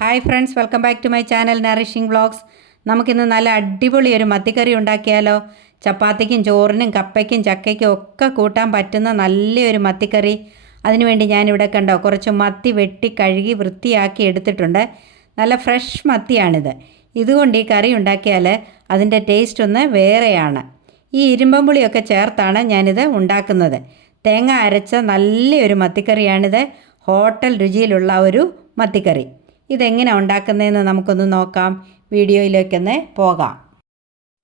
Hi friends, welcome back to my channel nourishing vlogs. നമുക്കിന്ന് നല്ല അടിപൊളി ഒരു മത്തിക്കറി ഉണ്ടാക്കിയാലോ. ചപ്പാത്തിക്കും ചോറിനും കപ്പയ്ക്കും ചക്കയ്ക്കും ഒക്കെ കൂട്ടാൻ പറ്റുന്ന നല്ലൊരു മത്തിക്കറി. അതിനുവേണ്ടി ഞാനിവിടെ കണ്ടോ കുറച്ച് മത്തി വെട്ടി കഴുകി വൃത്തിയാക്കി എടുത്തിട്ടുണ്ട്. നല്ല ഫ്രഷ് മത്തിയാണിത്. ഇതുകൊണ്ട് ഈ കറി ഉണ്ടാക്കിയാൽ അതിൻ്റെ ടേസ്റ്റ് ഒന്ന് വേറെയാണ്. ഈ ഇരുമ്പം പുളിയൊക്കെ ചേർത്താണ് ഞാനിത് ഉണ്ടാക്കുന്നത്. തേങ്ങ അരച്ച നല്ലൊരു മത്തിക്കറിയാണിത്. ഹോട്ടൽ രുചിയിലുള്ള ഒരു മത്തിക്കറി. ഇതെങ്ങനെ ഉണ്ടാക്കുന്നതെന്ന് നമുക്കൊന്ന് നോക്കാം. വീഡിയോയിലേക്കൊന്ന് പോകാം.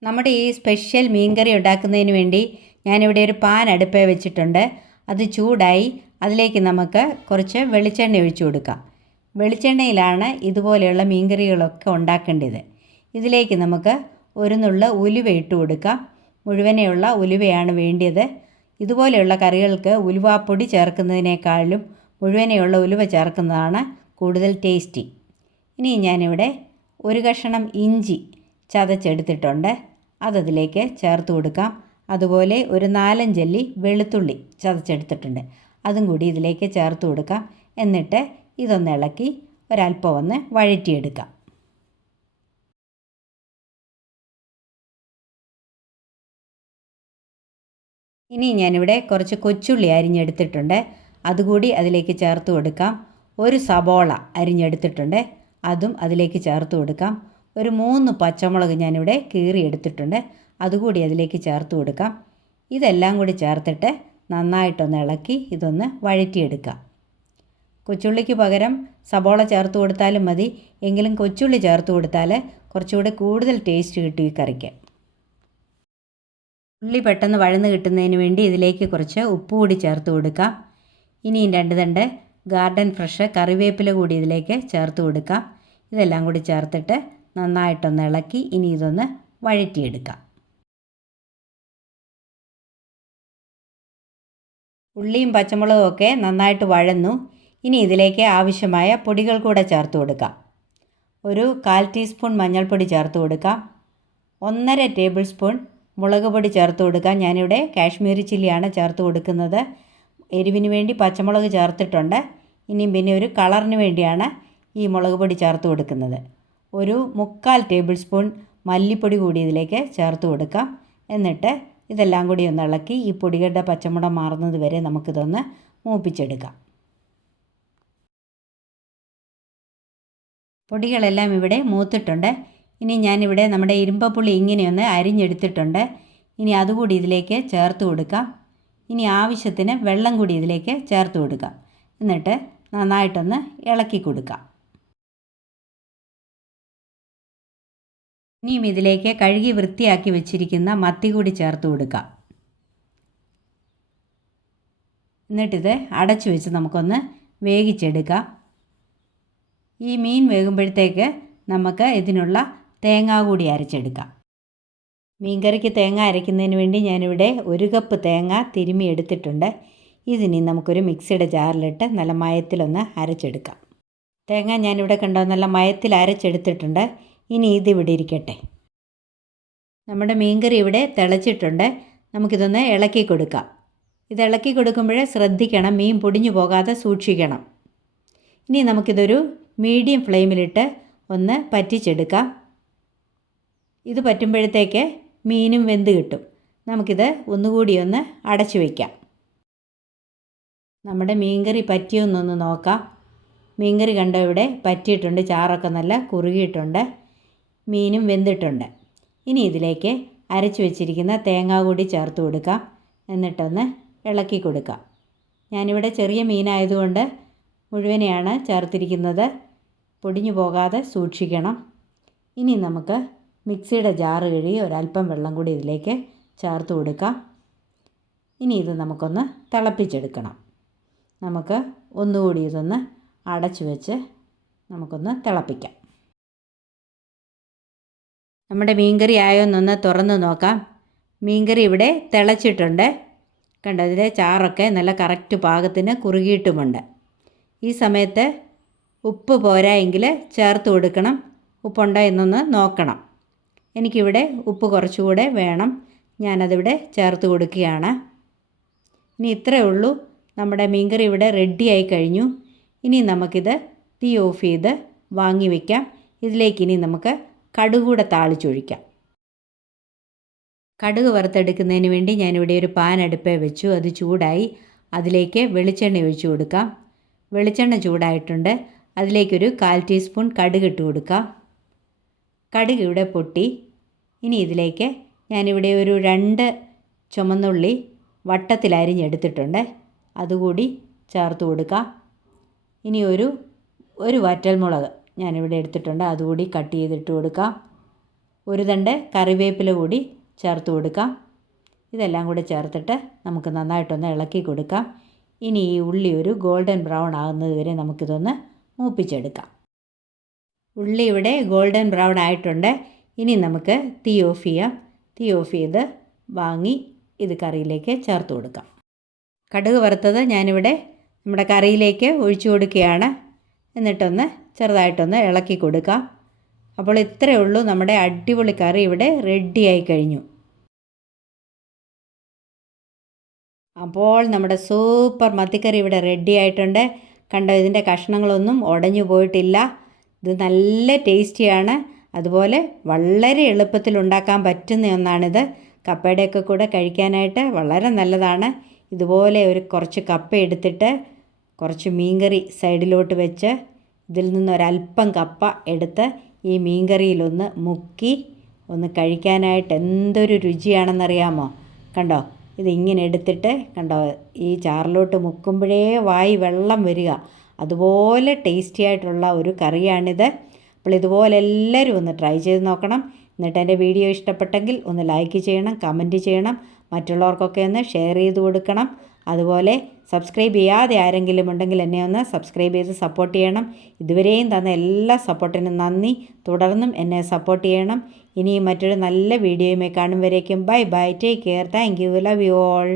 നമ്മുടെ ഈ സ്പെഷ്യൽ മീൻകറി ഉണ്ടാക്കുന്നതിന് വേണ്ടി ഞാനിവിടെ ഒരു പാൻ അടുപ്പേ വെച്ചിട്ടുണ്ട്. അത് ചൂടായി അതിലേക്ക് നമുക്ക് കുറച്ച് വെളിച്ചെണ്ണ ഒഴിച്ചു കൊടുക്കാം. വെളിച്ചെണ്ണയിലാണ് ഇതുപോലെയുള്ള മീൻകറികളൊക്കെ ഉണ്ടാക്കേണ്ടത്. ഇതിലേക്ക് നമുക്ക് ഒരു നുള്ള് ഉലുവ ഇട്ട് കൊടുക്കാം. മുഴുവനെയുള്ള ഉലുവയാണ് വേണ്ടിയത്. ഇതുപോലെയുള്ള കറികൾക്ക് ഉലുവാപ്പൊടി ചേർക്കുന്നതിനേക്കാളും മുഴുവനെയുള്ള ഉലുവ ചേർക്കുന്നതാണ് കൂടുതൽ ടേസ്റ്റി. ഇനി ഞാനിവിടെ ഒരു കഷണം ഇഞ്ചി ചതച്ചെടുത്തിട്ടുണ്ട്. അതതിലേക്ക് ചേർത്ത് കൊടുക്കാം. അതുപോലെ ഒരു 4-5 അല്ലി വെളുത്തുള്ളി ചതച്ചെടുത്തിട്ടുണ്ട്. അതും കൂടി ഇതിലേക്ക് ചേർത്ത് കൊടുക്കാം. എന്നിട്ട് ഇതൊന്ന് ഇളക്കി ഒരല്പം ഒന്ന് വഴറ്റിയെടുക്കാം. ഇനി ഞാനിവിടെ കുറച്ച് കൊച്ചുള്ളി അരിഞ്ഞെടുത്തിട്ടുണ്ട്. അതുകൂടി അതിലേക്ക് ചേർത്ത് കൊടുക്കാം. ഒരു സബോള അരിഞ്ഞെടുത്തിട്ടുണ്ട്. അതും അതിലേക്ക് ചേർത്ത് കൊടുക്കാം. ഒരു 3 പച്ചമുളക് ഞാനിവിടെ കീറിയെടുത്തിട്ടുണ്ട്. അതുകൂടി അതിലേക്ക് ചേർത്ത് കൊടുക്കാം. ഇതെല്ലാം കൂടി ചേർത്തിട്ട് നന്നായിട്ടൊന്ന് ഇളക്കി ഇതൊന്ന് വഴറ്റിയെടുക്കാം. കൊച്ചുള്ളിക്ക് പകരം സബോള ചേർത്ത് കൊടുത്താലും മതി. എങ്കിലും കൊച്ചുള്ളി ചേർത്ത് കൊടുത്താൽ കുറച്ചുകൂടി കൂടുതൽ ടേസ്റ്റ് കിട്ടും ഈ കറിക്ക്. ഉള്ളി പെട്ടെന്ന് വഴന്ന് കിട്ടുന്നതിന് വേണ്ടി ഇതിലേക്ക് കുറച്ച് ഉപ്പ് കൂടി ചേർത്ത് കൊടുക്കാം. ഇനിയും 2 തണ്ട് ഗാർഡൻ ഫ്രഷ് കറിവേപ്പില കൂടി ഇതിലേക്ക് ചേർത്ത് കൊടുക്കാം. ഇതെല്ലാം കൂടി ചേർത്തിട്ട് നന്നായിട്ടൊന്ന് ഇളക്കി ഇനി ഇതൊന്ന് വഴറ്റിയെടുക്കാം. ഉള്ളിയും പച്ചമുളകും ഒക്കെ നന്നായിട്ട് വഴന്നു. ഇനി ഇതിലേക്ക് ആവശ്യമായ പൊടികൾ കൂടെ ചേർത്ത് കൊടുക്കാം. ഒരു 1/4 ടീസ്പൂൺ മഞ്ഞൾപ്പൊടി ചേർത്ത് കൊടുക്കാം. 1.5 ടേബിൾ സ്പൂൺ മുളക് പൊടി ചേർത്ത് കൊടുക്കാം. ഞാനിവിടെ കാശ്മീരി ചില്ലിയാണ് ചേർത്ത് കൊടുക്കുന്നത്. എരിവിന് വേണ്ടി പച്ചമുളക് ചേർത്തിട്ടുണ്ട്. ഇനിയും പിന്നെ ഒരു കളറിന് വേണ്ടിയാണ് ഈ മുളക് പൊടി ചേർത്ത് കൊടുക്കുന്നത്. ഒരു 3/4 ടേബിൾ സ്പൂൺ മല്ലിപ്പൊടി കൂടി ഇതിലേക്ക് ചേർത്ത് കൊടുക്കാം. എന്നിട്ട് ഇതെല്ലാം കൂടി ഒന്ന് ഇളക്കി ഈ പൊടികളുടെ പച്ചമുളക് മാറുന്നത് വരെ നമുക്കിതൊന്ന് മൂപ്പിച്ചെടുക്കാം. പൊടികളെല്ലാം ഇവിടെ മൂത്തിട്ടുണ്ട്. ഇനി ഞാനിവിടെ നമ്മുടെ ഇരുമ്പപ്പുളി ഇങ്ങനെയൊന്ന് അരിഞ്ഞെടുത്തിട്ടുണ്ട്. ഇനി അതുകൂടി ഇതിലേക്ക് ചേർത്ത് കൊടുക്കാം. ഇനി ആവശ്യത്തിന് വെള്ളം കൂടി ഇതിലേക്ക് ചേർത്ത് കൊടുക്കാം. എന്നിട്ട് നന്നായിട്ടൊന്ന് ഇളക്കി കൊടുക്കാം. ഇനിയും ഇതിലേക്ക് കഴുകി വൃത്തിയാക്കി വെച്ചിരിക്കുന്ന മത്തി കൂടി ചേർത്ത് കൊടുക്കാം. എന്നിട്ടിത് അടച്ചു വെച്ച് നമുക്കൊന്ന് വേവിച്ചെടുക്കാം. ഈ മീൻ വേകുമ്പോഴത്തേക്ക് നമുക്ക് ഇതിനുള്ള തേങ്ങ കൂടി അരച്ചെടുക്കാം. മീൻകറിക്ക് തേങ്ങ അരയ്ക്കുന്നതിന് വേണ്ടി ഞാനിവിടെ 1 കപ്പ് തേങ്ങ തിരുമ്മി എടുത്തിട്ടുണ്ട്. ഇതിനി നമുക്കൊരു മിക്സിയുടെ ജാറിലിട്ട് നല്ല മയത്തിലൊന്ന് അരച്ചെടുക്കാം. തേങ്ങ ഞാനിവിടെ കണ്ടോ നല്ല മയത്തിൽ അരച്ചെടുത്തിട്ടുണ്ട്. ഇനി ഇതിവിടെ ഇരിക്കട്ടെ. നമ്മുടെ മീൻകറി ഇവിടെ തിളച്ചിട്ടുണ്ട്. നമുക്കിതൊന്ന് ഇളക്കി കൊടുക്കാം. ഇത് ഇളക്കി കൊടുക്കുമ്പോഴേ ശ്രദ്ധിക്കണം, മീൻ പൊടിഞ്ഞു പോകാതെ സൂക്ഷിക്കണം. ഇനി നമുക്കിതൊരു മീഡിയം ഫ്ലെയിമിലിട്ട് ഒന്ന് പറ്റിച്ചെടുക്കാം. ഇത് പറ്റുമ്പോഴത്തേക്ക് മീനും വെന്ത് കിട്ടും. നമുക്കിത് ഒന്നുകൂടി ഒന്ന് അടച്ചു വയ്ക്കാം. നമ്മുടെ മീൻകറി പറ്റിയൊന്നൊന്ന് നോക്കാം. മീൻകറി കണ്ടോ ഇവിടെ പറ്റിയിട്ടുണ്ട്. ചാറൊക്കെ നല്ല കുറുകിയിട്ടുണ്ട്. മീനും വെന്തിട്ടുണ്ട്. ഇനി ഇതിലേക്ക് അരച്ചു വെച്ചിരിക്കുന്ന തേങ്ങ കൂടി ചേർത്ത് കൊടുക്കാം. എന്നിട്ടൊന്ന് ഇളക്കി കൊടുക്കാം. ഞാനിവിടെ ചെറിയ മീനായതുകൊണ്ട് മുഴുവനെയാണ് ചേർത്തിരിക്കുന്നത്. പൊടിഞ്ഞു പോകാതെ സൂക്ഷിക്കണം. ഇനി നമുക്ക് മിക്സിയുടെ ജാറ് കഴുകി ഒരല്പം വെള്ളം കൂടി ഇതിലേക്ക് ചേർത്ത് കൊടുക്കാം. ഇനി ഇത് നമുക്കൊന്ന് തിളപ്പിച്ചെടുക്കണം. നമുക്ക് ഒന്നുകൂടി ഇതൊന്ന് അടച്ചു വെച്ച് നമുക്കൊന്ന് തിളപ്പിക്കാം. നമ്മുടെ മീൻകറി ആയോന്നൊന്ന് തുറന്ന് നോക്കാം. മീൻകറി ഇവിടെ തിളച്ചിട്ടുണ്ട്. കണ്ടോ, ഇതിലെ ചാറൊക്കെ നല്ല കറക്റ്റ് പാകത്തിന് കുറുകിയിട്ടുമുണ്ട്. ഈ സമയത്ത് ഉപ്പ് പോരാ എങ്കിൽ ചേർത്ത് കൊടുക്കണം. ഉപ്പുണ്ടോ എന്നൊന്ന് നോക്കണം. എനിക്കിവിടെ ഉപ്പ് കുറച്ചുകൂടെ വേണം. ഞാനതിവിടെ ചേർത്ത് കൊടുക്കുകയാണ്. ഇനി ഇത്രയേ ഉള്ളൂ. നമ്മുടെ മീൻകറി ഇവിടെ റെഡിയായി കഴിഞ്ഞു. ഇനി നമുക്കിത് തീ ഓഫ് ചെയ്ത് വാങ്ങി വയ്ക്കാം. ഇതിലേക്ക് ഇനി നമുക്ക് കടുക് കൂടെ താളിച്ചൊഴിക്കാം. കടുക് വറുത്തെടുക്കുന്നതിന് വേണ്ടി ഞാനിവിടെ ഒരു പാൻ അടുപ്പേ വെച്ചു. അത് ചൂടായി. അതിലേക്ക് വെളിച്ചെണ്ണ ഒഴിച്ചു കൊടുക്കാം. വെളിച്ചെണ്ണ ചൂടായിട്ടുണ്ട്. അതിലേക്കൊരു 1/4 ടീസ്പൂൺ കടുക് ഇട്ട് കൊടുക്കാം. കടുക് ഇവിടെ പൊട്ടി. ഇനി ഇതിലേക്ക് ഞാനിവിടെ ഒരു 2 ചുമന്നുള്ളി വട്ടത്തിൽ അരിഞ്ഞെടുത്തിട്ടുണ്ട്. അതുകൂടി ചേർത്ത് കൊടുക്കാം. ഇനി ഒരു വറ്റൽമുളക് ഞാനിവിടെ എടുത്തിട്ടുണ്ട്. അതുകൂടി കട്ട് ചെയ്തിട്ട് കൊടുക്കാം. ഒരു തണ്ട് കറിവേപ്പില കൂടി ചേർത്ത് കൊടുക്കാം. ഇതെല്ലാം കൂടി ചേർത്തിട്ട് നമുക്ക് നന്നായിട്ടൊന്ന് ഇളക്കി കൊടുക്കാം. ഇനി ഈ ഉള്ളി ഒരു ഗോൾഡൻ ബ്രൗൺ ആകുന്നത് വരെ നമുക്കിതൊന്ന് മൂപ്പിച്ചെടുക്കാം. ഉള്ളി ഇവിടെ ഗോൾഡൻ ബ്രൗൺ ആയിട്ടുണ്ട്. ഇനി നമുക്ക് തീ ഓഫ് ചെയ്യാം. തീ ഓഫ് ചെയ്ത് വാങ്ങി ഇത് കറിയിലേക്ക് ചേർത്ത് കൊടുക്കാം. കടുക് വറുത്തത് ഞാനിവിടെ നമ്മുടെ കറിയിലേക്ക് ഒഴിച്ചു കൊടുക്കുകയാണ്. എന്നിട്ടൊന്ന് ചെറുതായിട്ടൊന്ന് ഇളക്കി കൊടുക്കാം. അപ്പോൾ ഇത്രയേ ഉള്ളൂ, നമ്മുടെ അടിപൊളി കറി ഇവിടെ റെഡിയായി കഴിഞ്ഞു. അപ്പോൾ നമ്മുടെ സൂപ്പർ മത്തിക്കറി ഇവിടെ റെഡി ആയിട്ടുണ്ട്. കണ്ടോ, ഇതിൻ്റെ കഷ്ണങ്ങളൊന്നും ഉടഞ്ഞു പോയിട്ടില്ല. ഇത് നല്ല ടേസ്റ്റിയാണ്. അതുപോലെ വളരെ എളുപ്പത്തിൽ ഉണ്ടാക്കാൻ പറ്റുന്ന ഒന്നാണിത്. കപ്പയുടെയൊക്കെ കൂടെ കഴിക്കാനായിട്ട് വളരെ നല്ലതാണ്. ഇതുപോലെ കുറച്ച് കപ്പ എടുത്തിട്ട് കുറച്ച് മീൻകറി സൈഡിലോട്ട് വെച്ച് ഇതിൽ നിന്നൊരല്പം കപ്പ എടുത്ത് ഈ മീൻകറിയിലൊന്ന് മുക്കി ഒന്ന് കഴിക്കാനായിട്ട് എന്തൊരു രുചിയാണെന്നറിയാമോ? കണ്ടോ, ഇതിങ്ങനെ എടുത്തിട്ട് കണ്ടോ, ഈ ചാറിലോട്ട് മുക്കുമ്പോഴേ വായി വെള്ളം വരിക. അതുപോലെ ടേസ്റ്റി ആയിട്ടുള്ള ഒരു കറിയാണിത്. അപ്പോൾ ഇതുപോലെ എല്ലാവരും ഒന്ന് ട്രൈ ചെയ്ത് നോക്കണം. എന്നിട്ട് എൻ്റെ വീഡിയോ ഇഷ്ടപ്പെട്ടെങ്കിൽ ഒന്ന് ലൈക്ക് ചെയ്യണം, കമൻറ്റ് ചെയ്യണം, മറ്റുള്ളവർക്കൊക്കെ ഒന്ന് ഷെയർ ചെയ്ത് കൊടുക്കണം. അതുപോലെ സബ്സ്ക്രൈബ് ചെയ്യാതെ ആരെങ്കിലും ഉണ്ടെങ്കിൽ എന്നെ ഒന്ന് സബ്സ്ക്രൈബ് ചെയ്ത് സപ്പോർട്ട് ചെയ്യണം. ഇതുവരെയും തന്ന എല്ലാ സപ്പോർട്ടിനും നന്ദി. തുടർന്നും എന്നെ സപ്പോർട്ട് ചെയ്യണം. ഇനിയും മറ്റൊരു നല്ല വീഡിയോയുമായി കാണും വരേക്കും bye bye, take care, thank you, love you all.